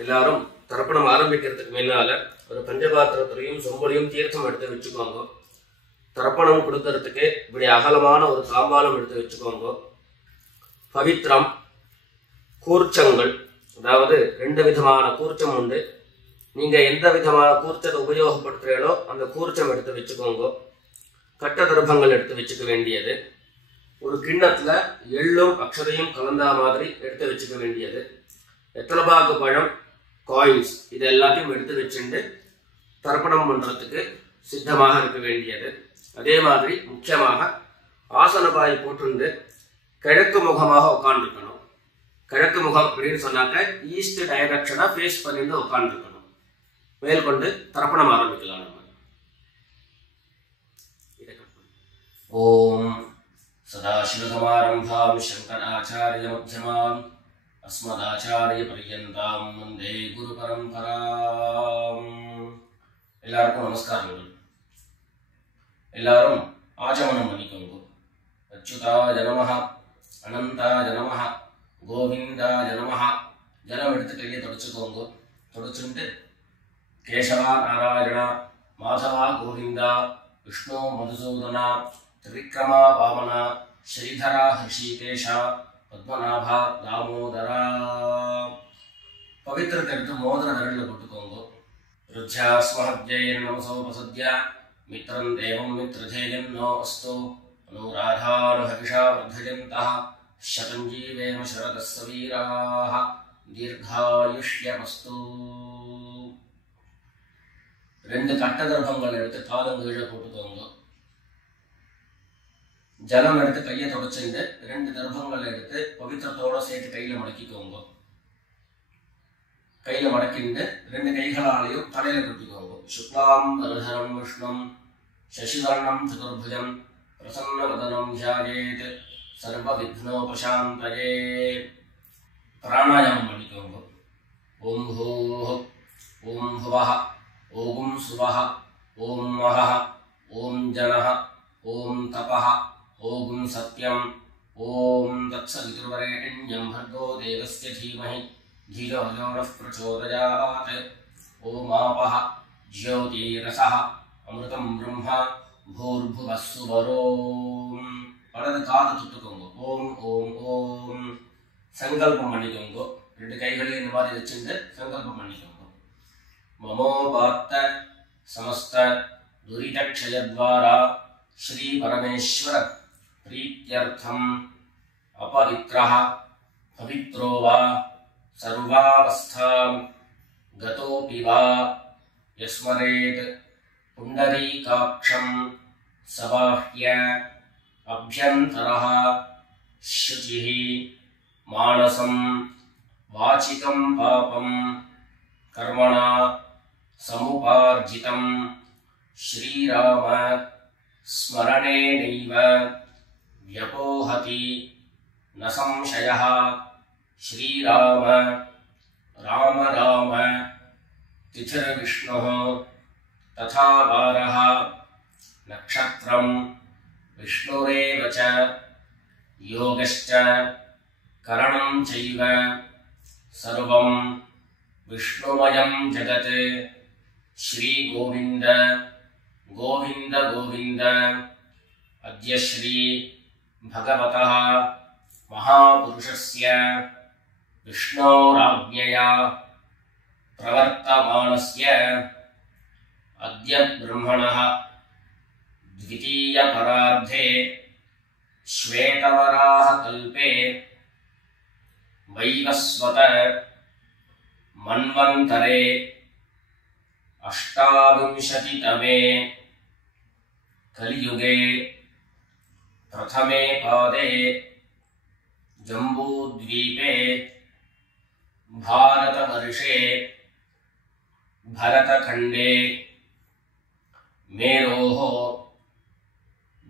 எல்லாரும் தர்ப்பணம் ஆரம்பிக்கிறதுக்கு முன்னால ஒரு பஞ்சபாத்திரத்திலையும் சொம்பலையும் தீர்த்தம் எடுத்து வச்சுக்கோங்க. தர்ப்பணம் கொடுக்கறதுக்கு இப்படி அகலமான ஒரு தாம்பாலம் எடுத்து வச்சுக்கோங்க. பவித்திரம், கூர்ச்சங்கள், அதாவது 2 விதமான கூர்ச்சம் உண்டு. நீங்க எந்த விதமான கூர்ச்சத்தை உபயோகப்படுத்துறீங்களோ அந்த கூர்ச்சம் எடுத்து வச்சுக்கோங்க. கட்ட தர்ப்பங்கள் எடுத்து வச்சுக்க வேண்டியது. ஒரு கிண்ணத்துல எள்ளும் அக்ஷதையும் கலந்தா மாதிரி எடுத்து வச்சுக்க வேண்டியது. எத்தலபாக்கு பழம், காயின்ஸ், இது எல்லாத்தையும் எடுத்து வச்சுட்டு தர்ப்பணம் பண்றதுக்கு சித்தமாக இருக்க வேண்டியது. அதே மாதிரி முக்கியமாக ஆசனபாய் போட்டு கிழக்கு முகமாக உட்காந்துருக்கணும். கிழக்கு முகம் அப்படின்னு சொன்னாக்க ஈஸ்ட் டைரக்ஷனா ஃபேஸ் பண்ணிட்டு உட்காந்துருக்கணும். மேற்கொண்டு தர்ப்பணம் ஆரம்பிக்கலாம். நம்ம ஓம் சதாசிவசமாரம்பாம் சங்கராச்சாரிய மத்யமாம் அஸ்மதாச்சாரிய பர்யந்தாம் வந்தே குரு பரம்பராம். எல்லாருக்கும் நமஸ்காரங்கள். எல்லாரும் ஆச்சமனம் பண்ணிக்கோங்க. அச்சுதாய நமஹ, அனந்தாய நமஹ, கோவிந்தாய நமஹ. ஜலம் எடுத்து கையை தொடச்சுக்கோங்க. தொடச்சுட்டு கேசவா நாராயணா, மாதவா கோவிந்தா, விஷ்ணு மதுசூதனா, திரிவிக்ரமா வாமனா, ஸ்ரீதரா ஹிருஷிகேஷா, பத்மநாபா தாமோதரா. பவித்திரத்தை எடுத்து மோதிர விரலில் போட்டுக்கோங்க. ருத்யாஸ்மஹத்யைர் நமசோபசத்யா மித்ரம் தேவம் மித்ரதேயம் நோ அஸ்து அனுராதானுஹவிஷா வர்தயந்தः சதம் ஜீவேம சரதஸ்ஸ வீராः தீர்காயுஷ்யமஸ்து. 2 கட்ட தர்ப்பங்கள் எடுத்து காலம் கீழே போட்டுக்கோங்க. ஜலம் எடுத்து கையை தொடச்சுட்டு 2 தர்ப்பங்கள் எடுத்து பவித்திரத்தோட சேர்த்து கையில மடக்கிக்கோங்க. கையில மடக்கிட்டு 2 கைகளாலையும் தலையில கட்டிக்கோங்க. சுக்லாம் வரதரம் விஷ்ணும் சசிவர்ணம் சதுர்புஜம் பிரசன்னவதனம் தியாயேத் சர்வ விக்னோபசாந்தயே. பிராணாயாமம் பண்ணிக்கோங்க. ஓம் ஹூஹ், ஓம் ஹுவஹ, ஓம் சுவஹ, ஓம் மஹஹ, ஓம் ஜனஹ, ஓம் தபஹ, ஓம் சத்யம், ஓம் தத்சவிதுர்வரேண்யம் भर्गो देवस्य धीमहि धियो यो नः प्रचोदयात्. ஓம் ஆபஹ ஜ்யோதிரஸஹ அமிர்தம் பிரம்மா பூர்புவः சுவரோம். வலது காது தொட்டுக்கோங்க. ஓம் ஓம் ஓம். சங்கல்பம் பண்ணிக்கோங்க. 2 கைகளையும் இந்த மாதிரி வச்சுட்டு சங்கல்பம் பண்ணிக்கோங்க. மமோபாத்த சமஸ்த துரிதக்ஷயத்வாரா ஸ்ரீ பரமேஸ்வர प्रीत्यर्थम अपवित्रः पवित्रो वा सर्वावस्थां गतोऽपि वा यस्मरेत् पुण्डरीकाक्षं सबाह्य अभ्यन्तरः शुचिः मानसं वाचिकं पापं कर्मणा समुपार्जितं श्रीराम स्मरणेनैव व्यपोहति न संशयः. श्रीराम राम राम तिथिर्विष्णुः तथा वारः नक्षत्रं विष्णुरेव च योगश्च करणं चैव सर्वं विष्णुमयं जगत्. श्री गोविंद गोविंद गोविंद. अद्य श्री भगवतः महापुरुषस्य विष्णोराज्ञया प्रवर्तमानस्य अद्य ब्रह्मणः द्वितीयपरार्धे श्वेतवराहकल्पे वैवस्वत मन्वन्तरे 28तमे कलियुगे प्रथमे पादे जम्बूद्वीपे भारतवर्षे भरतखण्डे मेरोः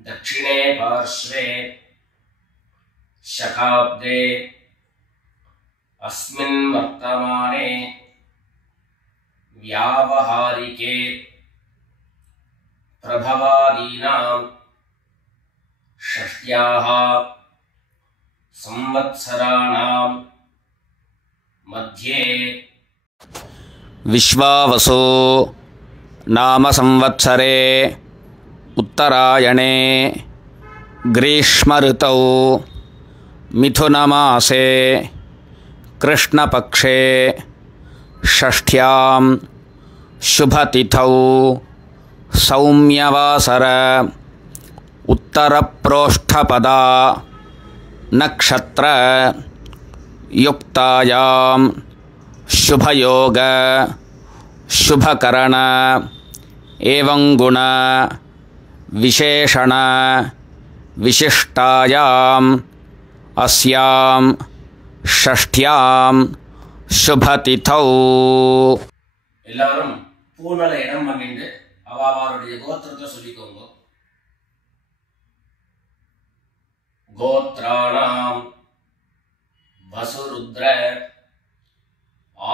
दक्षिणे पार्श्वे शकाब्दे अस्मिन् वर्तमाने व्यावहारिके प्रभवादीनां षष्ट्याः संवत्सराणां मध्ये विश्वावसु नाम संवत्सरे उत्तरायणे ग्रीष्म ऋतौ मिथुनमासे कृष्णपक्षे षष्ठ्यां शुभतिथौ सौम्यवासर उत्तरप्रोष्ठपदा नक्षत्र युक्तायां शुभयोग शुभकरण एवं गुण विशेषण विशिष्टायाम् अस्यां षष्ठ्यां शुभतिथौ எல்லாரும் பூனல இடம் பண்ணிட்டு அவளுடைய கோத்திரத்தை சொல்லிக்கோங்க. கோத்ராணாம் வசுருத்ர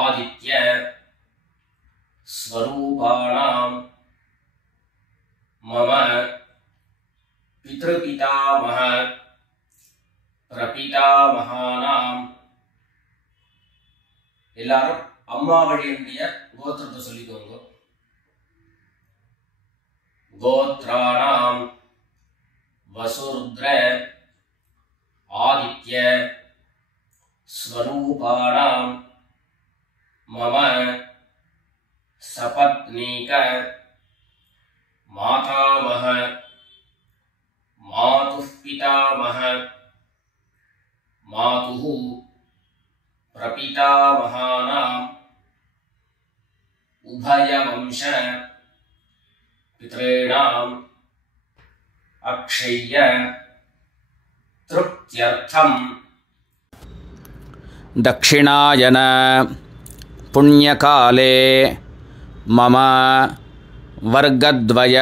ஆதித்ய ஸ்வரூபாணாம் மம பித்ருபிதாமஹ பிரபிதாமஹானாம். எல்லாரும் அம்மா வழியினுடைய கோத்திரத்தை சொல்லிக்கோங்க. கோத்ராணாம் வசுருத்ர ஆதித்ய ஸ்வரூபாணாம் மம சபத்னீக மாதாமஹ மாதுः பிதாமஹ மாதுः பிரபிதாமஹானாம் உபயவம்ச பித்ரேணாம் அக்ஷய்ய திருப்த்யர்த்தம். दक्षिणायन पुण्यकाले मम वर्गद्वय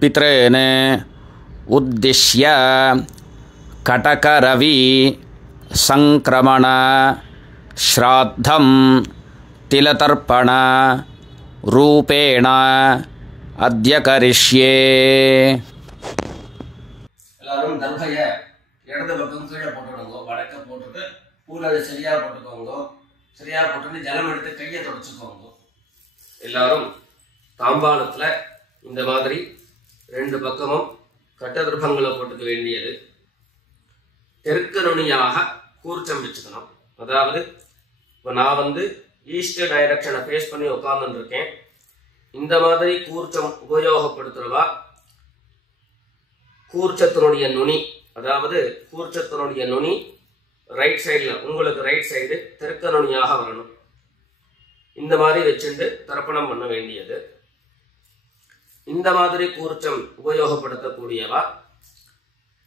पितॄन् उद्दिश्य कटकरवि संक्रमण श्राद्धं तिलतर्पण रूपेण अद्य करिष्ये. எல்லாரும் தர்பைய இடது பக்கம் கீழே போட்டுடுங்க. வடக்க போட்டுட்டு பூனலை சரியா போட்டுக்கோங்க. சரியா போட்டுட்டு ஜலம் எடுத்து கையை தொடச்சுக்கோங்க. எல்லாரும் தாம்பாளத்துல இந்த மாதிரி ரெண்டு பக்கமும் கட்ட திருப்பங்களை போட்டுக்க வேண்டியது. தெற்கு நுனியாக கூர்ச்சம் வச்சுக்கணும். அதாவது இப்போ நான் ஈஸ்ட் டைரக்ஷனை ஃபேஸ் பண்ணி உட்கார்ந்து இருக்கேன். இந்த மாதிரி கூர்ச்சம் உபயோகப்படுத்துறவா கூர்ச்சத்தினுடைய நுனி, அதாவது கூர்ச்சத்தினுடைய நுனி ரைட் சைடில், உங்களுக்கு ரைட் சைடு தெற்கு நுனியாக வரணும். இந்த மாதிரி வச்சுட்டு தர்ப்பணம் பண்ண வேண்டியது. இந்த மாதிரி கூர்ச்சம் உபயோகப்படுத்தக்கூடியவா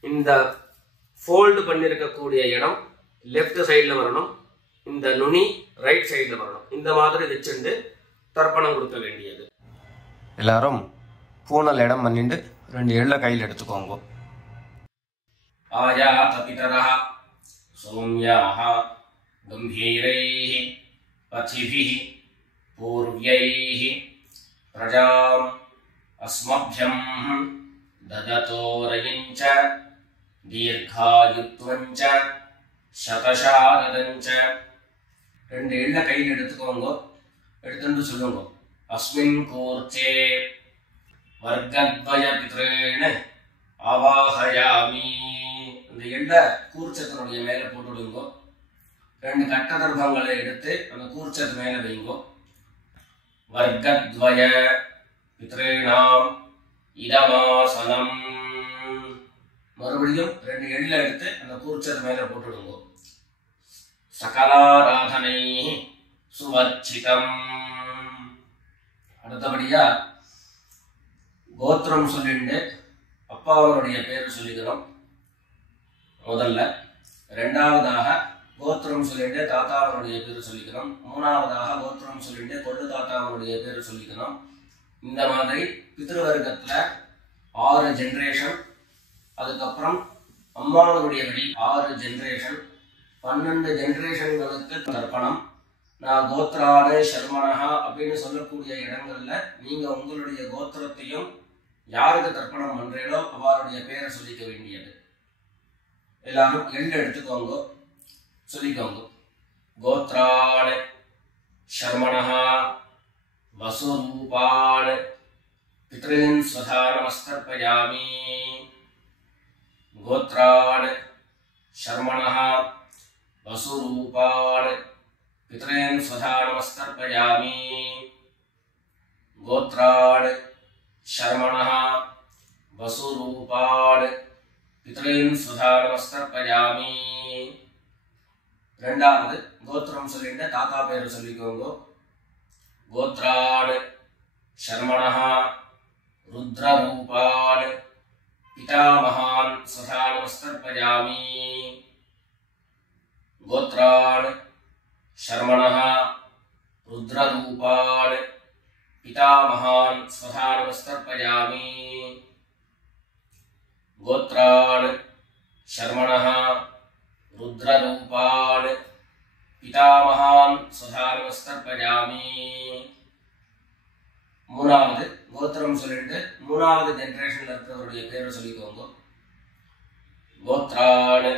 இந்த ஃபோல்டு பண்ணியிருக்கக்கூடிய இடம் லெஃப்ட் சைடில் வரணும். இந்த நுனி ரைட் சைடில் வரணும். இந்த மாதிரி வச்சுட்டு தர்ப்பணம் கொடுக்க வேண்டியது. எல்லாரும் பூனல் இடம் பண்ணிட்டு ரெண்டு எள்ள கையில் எடுத்துக்கோங்க. ஆயாத பிதரஹ சௌம்யாஹ கம்பீரைஹ பதிபிஹ பூர்வ்யைஹ பிரஜாம் அஸ்மப்யம் தததோரயஞ்ச தீர்காயுத்வஞ்ச சதசாரதஞ்ச. ரெண்டு எள்ள கையில் எடுத்துக்கோங்க. எடுத்துட்டு சொல்லுங்க. அஸ்மின் கூர்ச்சே வர்க்கத்வய பித்ரேண அவாஹயாமி. இந்த எள்ள கூர்ச்சத்தினுடைய மேல போட்டுடுங்க. ரெண்டு கட்ட தர்பங்களை எடுத்து அந்த கூர்ச்சத்து மேல வைங்க. வர்க்கத்வய பித்ரேணாம் இதமாசனம். மறுபடியும் ரெண்டு எள்ள எடுத்து அந்த கூர்ச்சத்து மேல போட்டுடுங்க. சகலாராதனை சுவர்ச்சிதம். அடுத்தபடியா கோத்திரம் சொல்லிட்டு அப்பாவனுடைய பேர் சொல்லிக்கிறோம் முதல்ல. ரெண்டாவதாக கோத்திரம் சொல்லிட்டு தாத்தாவனுடைய பேர் சொல்லிக்கிறோம். மூணாவதாக கோத்திரம் சொல்லிட்டு கொள்ளு தாத்தாவனுடைய பேர் சொல்லிக்கிறோம். இந்த மாதிரி பித்ருவர்க்கத்துல 6 ஜெனரேஷன், அதுக்கப்புறம் அம்மாவுடைய வழி 6 ஜெனரேஷன், 12 ஜெனரேஷன்களுக்கு தர்ப்பணம். நான் கோத்ரான சர்மனஹா அப்படின்னு சொல்லக்கூடிய இடங்கள்ல நீங்க உங்களுடைய கோத்திரத்தையும் யாருக்கு தர்ப்பணம் பண்றீங்களோ அவருடைய பேரை சொல்லிக்க வேண்டியது. எல்லாரும் எள்ளு எடுத்துக்கோங்க, சொல்லிக்கோங்க. கோத்ரான சர்மனஹா வசுரூபான் பித்ரீன் ஸ்வதா நமஸ்தர்ப்பயாமி. கோத்ரான் சர்மனஹ வசுரூபான் பித்ரீன் ஸ்வதா நமஸ்தர்ப்பயாமி. கோத்ரான் சர்மனஹ வசுரூபான் பித்ரீன் ஸ்வதா நமஸ்தர்ப்பயாமி. ரெண்டாவது கோத்திரம் சொல்லிட்டு தாத்தா பேரு சொல்லிக்கோங்க. கோத்ரான் சர்மனஹ ருத்ரரூபான் பிதாமகான் ஸ்வதா நமஸ்தர்ப்பயாமி. கோத்ரான் சர்மனஹ ருத்ரரூபான் பிதாமகான் ஸ்வதா நமஸ்தர்ப்பயாமி. கோத்ரான் சர்மனஹ ருத்ரரூபான் பிதாமகான் ஸ்வதா நமஸ்தர்ப்பயாமி. மூணாவது கோத்திரம் சொல்லிட்டு மூணாவது ஜெனரேஷன்ல இருக்கிறவருடைய பேரை சொல்லிக்கோங்க. கோத்ரான்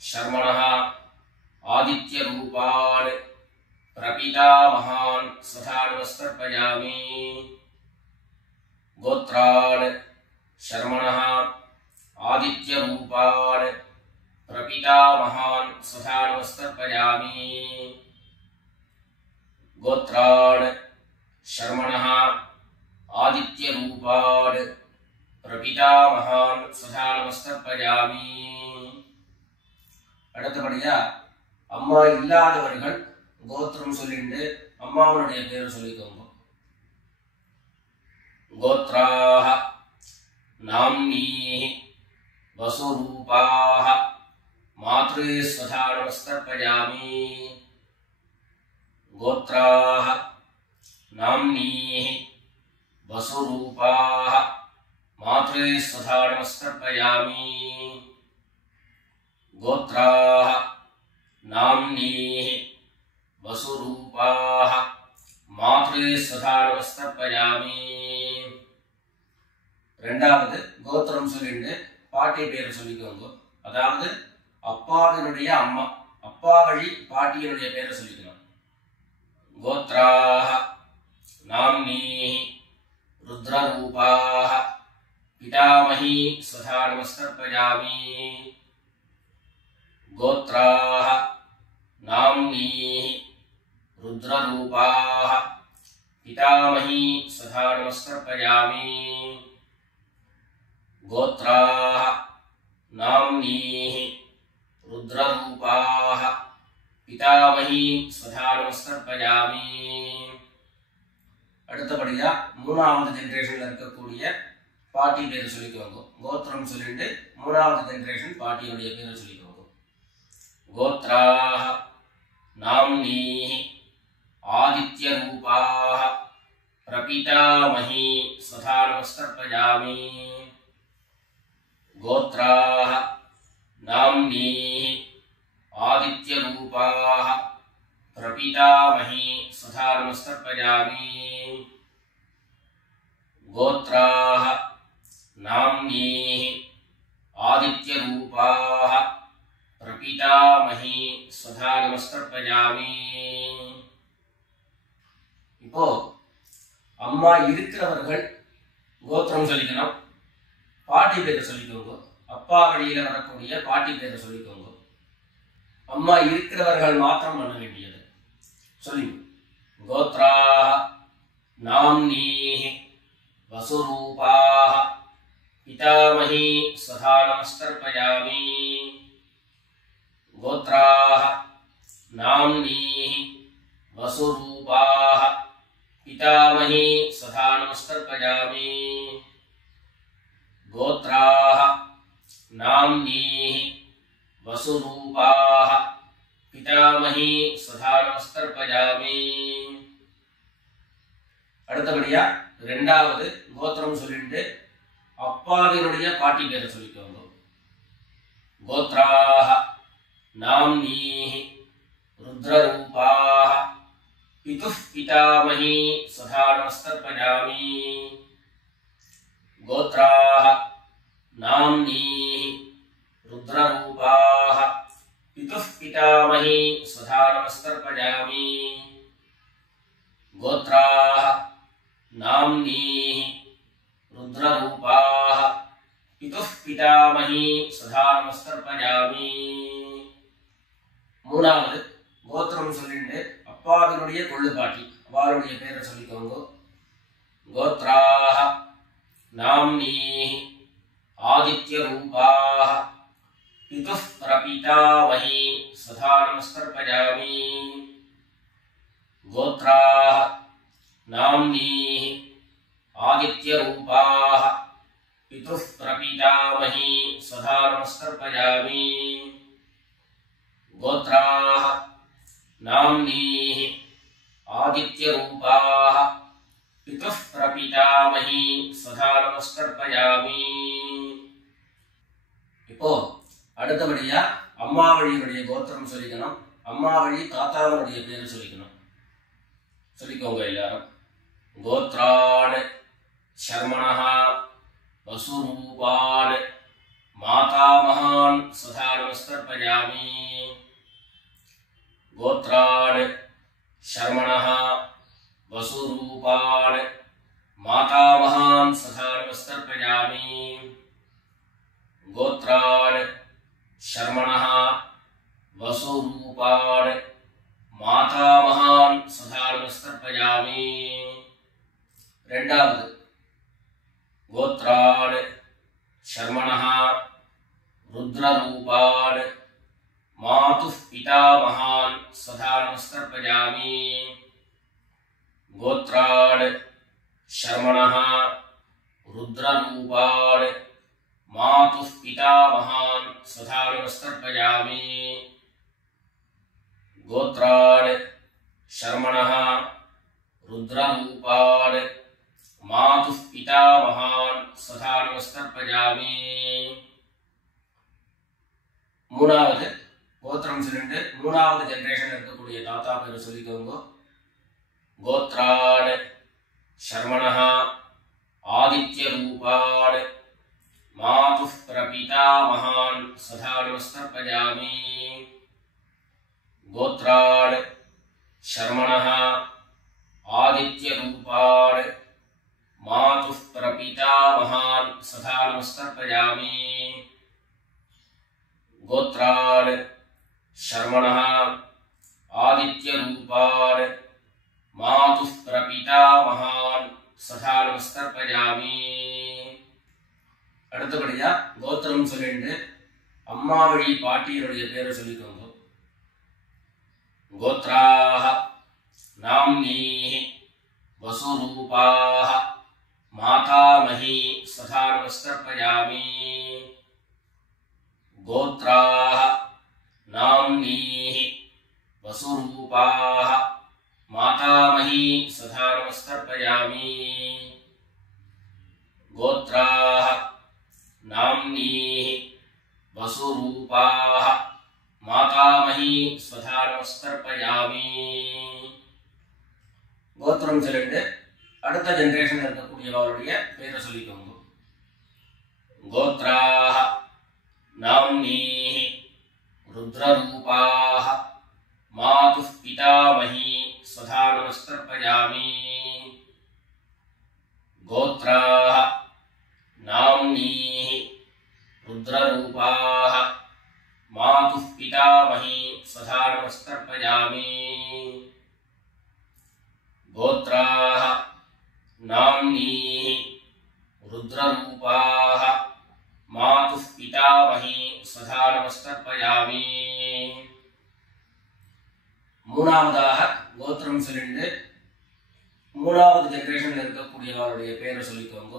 சர்மனஹ ஆதித்ய ரூபான் பிரபிதாமகான் ஸ்வதா நமஸ்தர்ப்பயாமி. கோத்ரான் சர்மனஹ ஆதித்ய ரூபான் பிரபிதாமகான் ஸ்வதா நமஸ்தர்ப்பயாமி. கோத்ரான் சர்மனஹ ஆதித்ய ரூபான் பிரபிதாமகான் ஸ்வதா நமஸ்தர்ப்பயாமி. அடுத்தபடியா அம்மா இல்லாதவர்கள் கோத்திரம் சொல்லிட்டு அம்மாவுடைய பேரை சொல்லிக்கோங்க. கோத்ராஹ நாம்னீஹி வசுரூபாஹ மாத்ரே ஸ்வதா நமஸ்தர்ப்பயாமி. கோத்ராஹ நாம்னீஹி வசுரூபாஹ மாத்ரே ஸ்வதா நமஸ்தர்ப்பயாமி. கோத்ராஹ நாம்னீஹி வசுரூபாஹ மாத்ரே ஸ்வதா நமஸ்தர்ப்பயாமி. ரெண்டாவது கோத்திரம் சொல்லிட்டு பாட்டி பேரை சொல்லிக்கோங்க. அதாவது அப்பாவினுடைய அம்மா, அப்பா வழி பாட்டியினுடைய பேரை சொல்லிக்கணும். கோத்ராஹ நாம்னீஹி ருத்ரரூபாஹ பிதாமஹி ஸ்வதா நமஸ்தர்ப்பயாமி. கோத்ராஹ நாம்னீஹி ருத்ரரூபாஹ பிதாமஹி ஸ்வதா நமஸ்தர்ப்பயாமி. கோத்ராஹ நாம்னீஹி ருத்ரரூபாஹ பிதாமஹி ஸ்வதா நமஸ்தர்ப்பயாமி. அடுத்தபடியா மூணாவது ஜெனரேஷன்ல இருக்கக்கூடிய பாட்டி பேரை சொல்லிக்கோங்க. கோத்திரம் சொல்லிட்டு மூணாவது ஜெனரேஷன் பாட்டியுடைய பேரை சொல்லிக்கோங்க. கோத்ராஹ நாம்னீஹி ஆதித்ய ரூபாஹ பிரபிதாமஹி ஸ்வதா நமஸ்தர்ப்பயாமி. கோத்ராஹ நாம்னீஹி ஆதித்ய ரூபாஹ பிரபிதாமஹி ஸ்வதா நமஸ்தர்ப்பயாமி. கோத்ராஹ நாம்னீஹி ஆதித்ய ரூபாஹ பிரபிதாமஹி ஸ்வதா நமஸ்தர்ப்பயாமி. இப்போ அம்மா இருக்கிறவர்கள் கோத்திரம் சொல்லிக்கணும், பாட்டி பேரை சொல்லிக்கோங்க. அப்பா வழியில வரக்கூடிய பாட்டி பேரை சொல்லிக்கோங்க. அம்மா இருக்கிறவர்கள் மாத்திரம் பண்ண வேண்டியது சொல்லி. கோத்ராஹ நாம்னீஹி வசுரூபாஹ பிதாமஹி ஸ்வதா நமஸ்தர்ப்பயாமி. கோத்ராஹ நாம்னீஹி வசுரூபாஹ பிதாமஹி ஸ்வதா நமஸ்தர்ப்பயாமி. கோத்ராஹ நாம்னீஹி வசுரூபாஹ பிதாமஹி ஸ்வதா நமஸ்தர்ப்பயாமி. அடுத்தபடியா ரெண்டாவது கோத்திரம் சொல்லிட்டு அப்பாவினுடைய பாட்டி பேரை சொல்லிக்கோங்க. गोत्राः नाम्नीः रुद्ररूपाः पितुः पितामही सदा नमस्तर्पयामि गोत्राः नाम्नीः रुद्ररूपाः पितुः पितामही सदा नमस्तर्पयामि गोत्राः नाम्नीः रुद्ररूपाः पितुः पितामही सदा नमस्तर्पयामि மூணாவது கோத்திரம் சொல்லிட்டு அப்பாவினுடைய கொள்ளுப்பாட்டி அவளுடைய பேரை சொல்லிக்கோங்க கோத்ராஹ நாம்னீஹி ஆதித்யரூபாஹ பிதுः பிரபிதாமஹி சதா நமஸ்தர்ப்பயாமி கோத்ராஹ நாம்னீஹி ஆதித்யரூபாஹ पितुः प्रपितामही सदा नमस्कर्पयामि गोत्राः नाम्नीः आदित्यरूपाः पितुः प्रपितामही सदा नमस्कर्पयामि இப்போ அடுத்தபடியா அம்மா வழியுடைய கோத்திரம் சொல்லிக்கணும் அம்மா வழி தாத்தாவுடைய பேர் சொல்லிக்கணும் சொல்லிக்கோங்க எல்லாரும் கோத்ரான் शर्मणः वसुरूपान् मातामहान् सदा नमस्कर्पयामि गोत्रान् शर्मणः वसुरूपान् मातामहान् सदा नमस्कर्पयामि गोत्रान् शर्मणः वसुरूपान् मातामहान् सदा नमस्कर्पयामि ரெண்டாவது गोत्रान् शर्मणः रुद्ररूपान् मातुः पितामहान् सदा नमस्कर्पयामि गोत्रान् शर्मणः रुद्ररूपान् मातुः पितामहान् सदा नमस्कर्पयामि गोत्रान् शर्मणः रुद्ररूपान् मातुः पितामहान् सदा नमस्कर्पयामि மூணாவது கோத்திரம் சொல்லிட்டு மூணாவது ஜெனரேஷன் இருக்கக்கூடிய தாத்தா பேர் சொல்லிக்கோங்க கோத்ரான் शर्मणः आदित्यरूपान् मातुः प्रपितामहान् सदा नमस्कर्पयामि गोत्रान् शर्मणः आदित्यरूपान् मातुः प्रपितामहान् सदा नमस्कर्पयामि गोत्रान् शर्मणः आदित्यरूपान् मातुः प्रपितामहान् सदा नमस्कर्पयामि அடுத்தபடியா கோத்திரம் சொல்லிட்டு அம்மா வழி பாட்டியருடைய பேரை சொல்லிக்கோங்க கோத்ராஹ நாம்னீஹி वसुरूपाः मातामही सदा नमस्कर्पयामि गोत्राः नाम्नीः वसुरूपाः मातामही सदा नमस्कर्पयामि गोत्राः नाम्नीः वसुरूपाः मातामही सदा नमस्कर्पयामि கோத்திரம் சொல்லிட்டு அடுத்த ஜெனரேஷன் இருக்கக்கூடியவருடைய பேரை சொல்லிக்கோங்க கோத்ராஹ நாம்னீஹி रुद्ररूपाः मातुः पितामही सदा नमस्कर्पयामि गोत्राः नाम्नीः रुद्ररूपाः मातुः पितामही सदा नमस्कर्पयामि गोत्राः नाम्नीः रुद्ररूपाः मातुः पितामही सदा नमस्कर्पयामि மூணாவதாக கோத்திரம் சொல்லிட்டு மூணாவது ஜெனரேஷன்ல இருக்கக்கூடியவருடைய பேரை சொல்லிக்கோங்க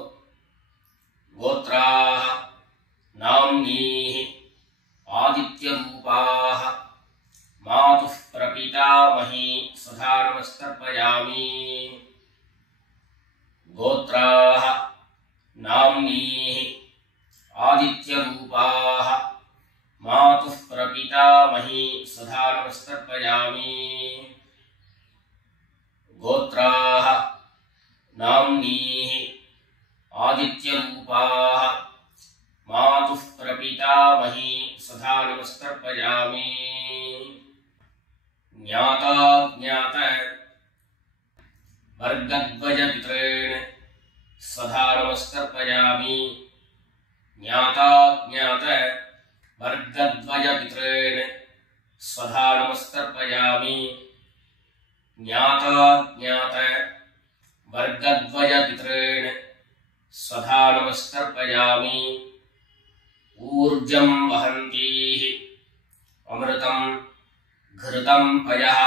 கோத்ராஹ நாம்னீஹி ஆதித்யரூபாः मातुः प्रपितामही सदा नमस्कर्पयामि गोत्राः नाम्नीः आदित्यरूपाः प्रपितामही सदा नमस्तर्पयामि। गोत्राः नाम्नीः आदित्यरूपाः मातुः प्रपितामही सदा नमस्तर्पयामि। ज्ञाता ज्ञात वर्गद्वयपितॄन् सदा नमस्तर्पयामि। ज्ञाता ज्ञात वर्गद्वयपितॄन् सदा नमस्तर्पयामि। ज्ञाता ज्ञात वर्गद्वयपितॄन् सदा नमस्तर्पयामि। ऊर्जं वहन्तीः अमृतं घृतं पयः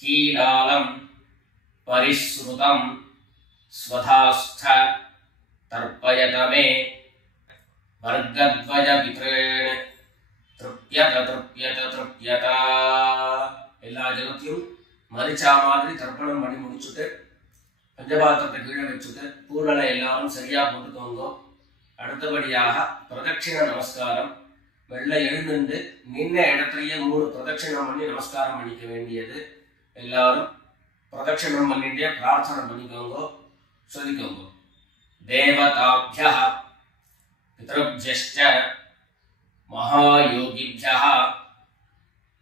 कीलालं परिश्रुतं स्वधास्थ तर्पयत मे। वर्गद्वयपितॄन् तृप्यत तृप्यत तृप्यत। எல்லா ஜனத்தையும் மரிச்சா மாதிரி தர்ப்பணம் பண்ணி முடிச்சுட்டு பஞ்சபாத்திரத்தை கீழே வச்சுட்டு பூர்ணனை எல்லாரும் சரியா போட்டுக்கோங்க. அடுத்தபடியாக பிரதட்சிண நமஸ்காரம். வெள்ளை எழுந்து நின்ன இடத்துலயே 3 பிரதட்சிணம் பண்ணி நமஸ்காரம் பண்ணிக்க வேண்டியது. எல்லாரும் பிரதட்சிணம் பண்ணிட்டே பிரார்த்தனை பண்ணிக்கோங்க, சொல்லிக்கோங்க. தேவதாப்யः பித்ருभ्यश्च महायोगिभ्यः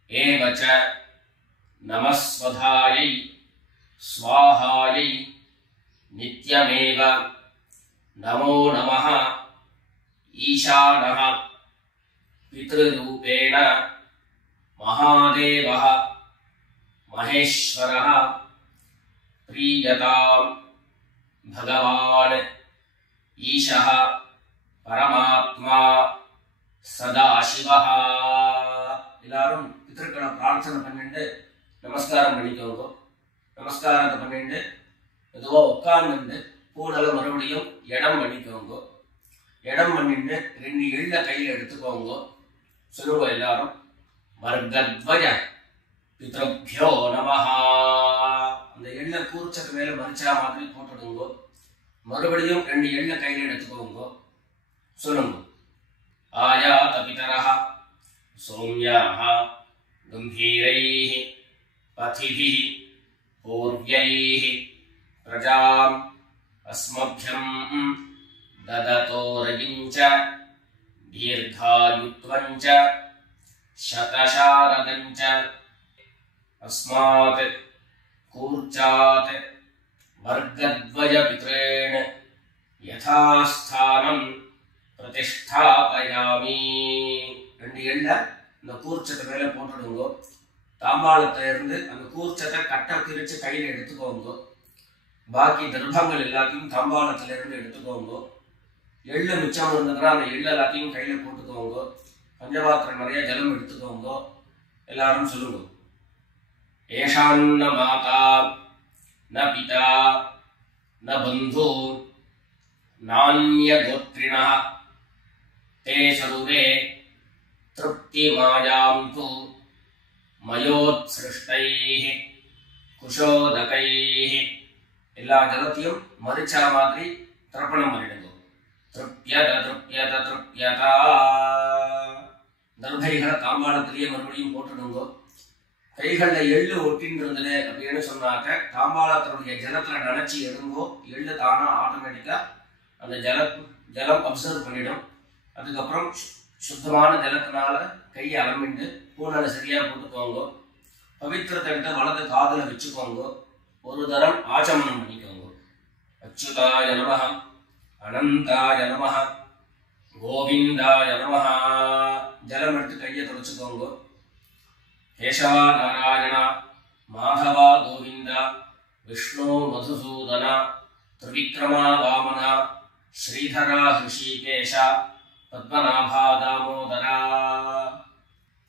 एव च नमस्वधायै स्वाहायै नित्यमेव नमो नमः। ईशानः पितृरूपेण महादेवः महेश्वरः प्रीयतां भगवान् ईशः परमात्मा सदाशिवः। எல்லாரும் பிதர்களை பிரார்த்தனை பண்ணிட்டு நமஸ்காரம் பண்ணிக்கோங்க. நமஸ்காரத்தை பண்ணிட்டு மெதுவா உட்கார்ந்து பூனல மறுபடியும் இடம் பண்ணிக்கோங்க. இடம் பண்ணிட்டு 2 எள்ள கையில எடுத்துக்கோங்க. சொல்லுங்க எல்லாரும். வர்கத்வய பித்ருभ्यो நமஹ. அந்த எள்ள கூர்ச்சத்து மேல மரிச்சா மாதிரி போட்டுடுங்க. மறுபடியும் 2 எள்ள கையில எடுத்துக்கோங்க. சொல்லுங்க. ஆயாத பிதரஹ சௌம்யாஹ கம்பீரைஹ பதிபிஹ பூர்வ்யைஹ பிரஜாம் அஸ்மभ्यம் ददतो रजिञ्च दीर्घायुत्वञ्च शतशारदञ्च अस्मात् कूर्चात् वर्गद्वयपितॄन् यथास्थानं प्रतिष्ठापयामि. 2 எள்ள இந்த கூர்ச்சத்தை மேல போட்டுடுங்க. தாம்பாளத்துல இருந்து அந்த கூர்ச்சத்தை கட்ட பிரிச்சு கையில எடுத்துக்கோங்க. பாக்கி தர்ப்பங்கள் எல்லாத்தையும் தாம்பாளத்துல இருந்து எடுத்துக்கோங்க. எள்ளு மிச்சம் இருந்ததுன்னா அந்த எள்ளு எல்லாத்தையும் கையில போட்டுக்கோங்க. பஞ்சபாத்திரம் நிறைய ஜலம் எடுத்துக்கோங்க. எல்லாரும் சொல்லுங்க. ஏஷான்ன மாதா ந பிதா ந பந்து நான்ய கோத்ரிணா தே சர்வே திருப்தி மாயாம் து மயோத்ஸ்ருஷ்டைஹ குஷோதகைஹ. எல்லா ஜலத்தையும் மரிச்சா மாதிரி தர்ப்பணம் பண்ணிடுங்க. திருப்யத திருப்யத திருப்யதா. தர்பைகளை தாம்பாளத்திலேயே மறுபடியும் போட்டுடுங்க. கைகள்ல எள்ளு ஒட்டின்னு இருந்தது அப்படின்னு சொன்னாக்க தாம்பாளத்தினுடைய ஜலத்துல நினைச்சு எடுங்கோ. எள்ளு தானா ஆட்டோமேட்டிக்கா அந்த ஜலம் அப்சர்வ் பண்ணிடும். அதுக்கப்புறம் சுத்தமான ஜலத்தினால கையை அலம்பிண்டு பூனலை சரியா போட்டுக்கோங்க. பவித்திரத்தை எடுத்து வலது காதுல வச்சுக்கோங்க. ஒரு தரம் ஆச்சமனம் பண்ணிக்கோங்க. அச்சுதாய நமஹ அனந்தாய நமஹ கோவிந்தாய நமஹ. ஜலம் எடுத்து கையை தொடச்சுக்கோங்க. கேசவா நாராயண மாதவா கோவிந்த விஷ்ணு மதுசூதன திரிவிக்ரமா வாமன ஸ்ரீதரா ஹிருஷிகேஷ பத்மநாபா தாமோதரா.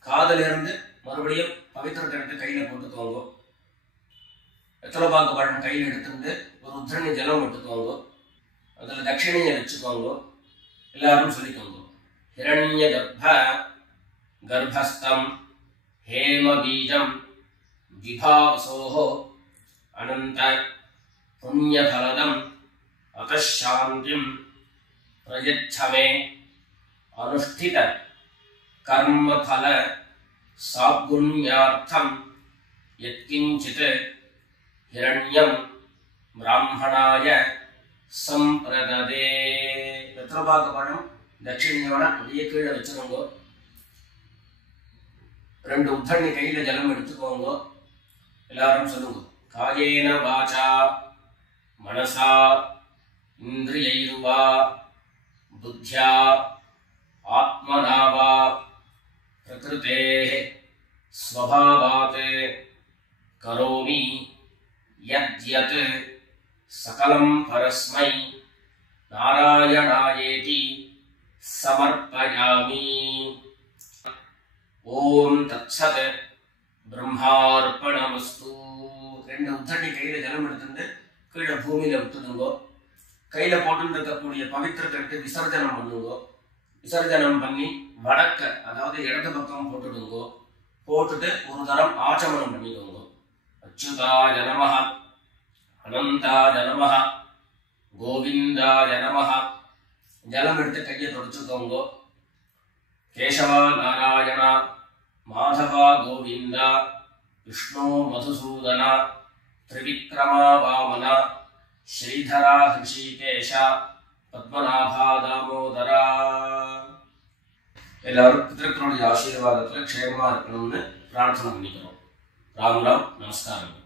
காதிலிருந்து மறுபடியும் பவித்திரத்தை எடுத்து கையில போட்டுக்கோங்க. வெத்தலைப்பாக்கு பழம் கையில் எடுத்துட்டு ஒரு உத்திரணி ஜலம் எடுத்துக்கோங்க. அதில் தட்சிணையை வச்சுக்கோங்க. எல்லாரும் சொல்லிக்கோங்க. ஹிரண்ய கர்ப்பஸ்தம் हेम बीजं विभावसोः अनंत पुण्यफलदम् अतः शान्तिं प्रयच्छ मे अनुष्ठित கர்ம பல சாத்குண்யார்த்தம் யத்கிஞ்சித் ஹிரண்யம் பிராமணாய சம்பிரததே. வெத்தலைபாக்கு பழம் தட்சிணையோட அப்படியே கீழே வச்சிருங்க. 2 உத்தண்ணி கையில ஜலம் எடுத்துக்கோங்க. எல்லாரும் சொல்லுங்க. காயேன வாசா மனசா இந்திரியைர்வா புத்யா ஆத்மனா வா பிரகிருதேஹ ஸ்வபாவாத் கரோமி யத்யத் சகலம் பரஸ்மை நாராயணாயேதி சமர்ப்பயாமி. ஓம் தத்சத் பிரம்மார்ப்பணமஸ்து. 2 உத்தண்ணி கையில ஜலம் எடுத்துட்டு கீழே பூமியில விட்டுடுங்கோ. கையில போட்டு இருக்கக்கூடிய பவித்திரத்தை விசர்ஜனம் பண்ணுங்கோ. விசர்ஜனம் பண்ணி வடக்க அதாவது இடது பக்கம் போட்டுடுங்கோ. போட்டுட்டு ஒரு தரம் ஆச்சமனம் பண்ணிக்கோங்க. அச்சுதாய நமஹ அனந்தாய நமஹ கோவிந்தாய நமஹ. ஜலம் எடுத்து கையை தொடச்சுக்கோங்க. கேசவா நாராயணா மாதவா கோவிந்தா விஷ்ணு மதுசூதனா திரிவிக்ரமா வாமனா ஸ்ரீதரா ஹிருஷிகேஷா பத்மநாபா தாமோதரா. எல்லாரும் பிதர்களுடைய ஆசீர்வாதத்துல க்ஷேமமா இருக்கணும்னு பிரார்த்தனை பண்ணிக்கிறோம். ராம் ராம். நமஸ்காரம்.